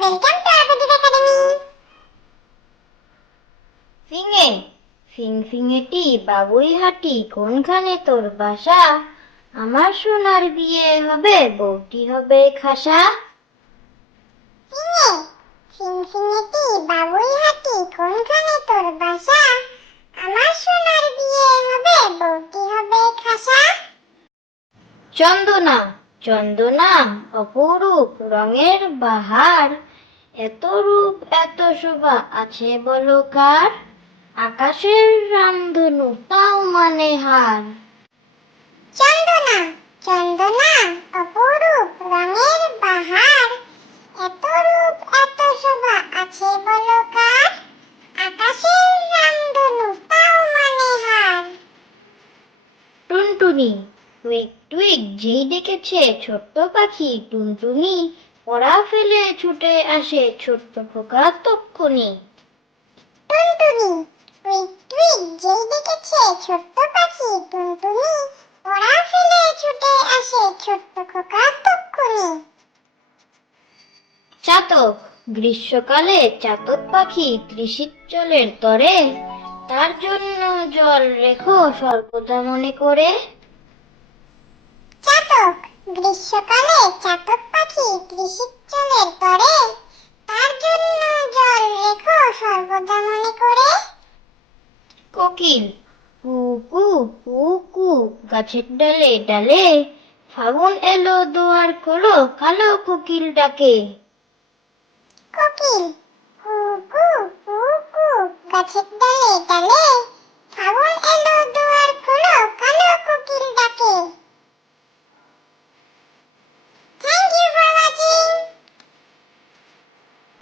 Welcome to Abedul Academy. ফিঙে ফিংফিঙেটি বাবুই হাঁটি কোনখানে তোর বাসা? আমার সোনার বিয়ে হবে, বউটি হবে খাসা। ফিঙে ফিংফিঙেটি বাবুই হাঁটি কোনখানে তোর বাসা? আমার সোনার বিয়ে হবে, বউটি হবে খাসা। চন্দনা চন্দনা অপরূপ রঙের বাহার, এত রূপ এত শোভা আছে বলো কার? আকাশের রামধনু তাও মানে হার। চন্দনা চন্দনা অপরূপ রঙের বাহার, এত রূপ এত শোভা আছে বলো কার? আকাশের রামধনু তাও মানে হার। টুনটুনি টুইক টুইক যেই ডেকেছে ছোট্ট পাখি টুনটুনি, পড়া ফেলে ছুটে আসে ছোট্ট খোকা তক্ষুনি। টুনটুনি টুইক টুইক যেই ডেকেছে ছোট্ট পাখি টুনটুনি, পড়া ফেলে ছুটে আসে ছোট্ট খোকা তক্ষুনি। চাতক গ্রীষ্মকালে চাতক পাখি ত্রিশিৎজলের তরে, তার জন্য জল রেখো সর্বদা মনে করে। চাতক গ্রীষ্মকালে চাতক পাখি ত্রিশিৎজলের তরে, তার জন্য জল রেখো সর্বদা মনে করে। কোকিল কু কু কু কু গাছের ডালে ডালে, ফাগুন এলো দুয়ার খোলো কালো কোকিল ডাকে। কোকিল কু কু কু কু গাছের ডালে ডালে, ফাগুন এলো দুয়ার খোলো কালো কোকিল ডাকে। Thank you for watching.